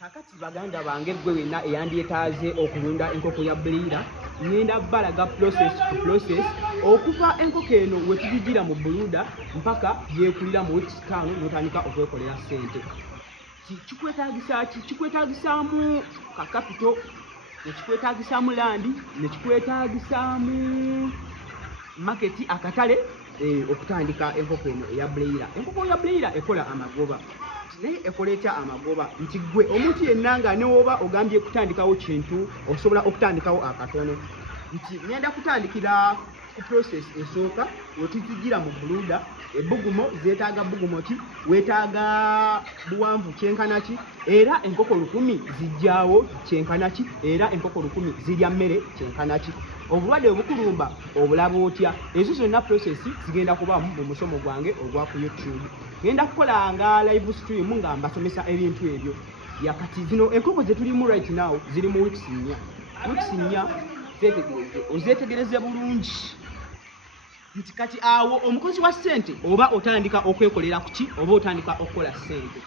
Kakati baganda bange gwe wenna eyandyetaaze okulunda enkoko ya broiler ngenda balaga process okuva enkoko eno wetugigira mu buluda mpaka yekulira mu weeks 5 n'otandika okwekolera ssente. Kikwetaagisaamu kakapito, nekikwetaagisaamu landi, nekikwetaagisaamu maketi akatale okutandika enkoko eno eya broiler. Enkoko ya broiler ekola amagoba. Naye ekola etya amagoba? Nti gwe omuntu yenna nga newoba ogambye kutandikawo kintu osobola okutandikawo akatono. Nti ngenda kutandikira ku process esooka wetuzigira mu buluda. Ebbugumo zeetaaga bbugumo ki, weetaaga buwanvu kyenkana ki, era enkoko 1000 zijjaawo kyenkana ki, era enkoko 1000 zirya mmere kyenkana ki. Obulwadde obukulumba obulaba otya? Ezo zonna process zigenda kubaamu mu musomo gwange ogwa ku YouTube. Ngenda kukolanga live stream nga mbasomesa ebintu ebyo. Yakati zino enkoko ze tulimu right now ziri mu weeks 4. Weeks 4 ozetegereze bulungi. Nti kati awo omukozi wa ssente oba otandika okwekolera ku ki oba otandika okukola ssente.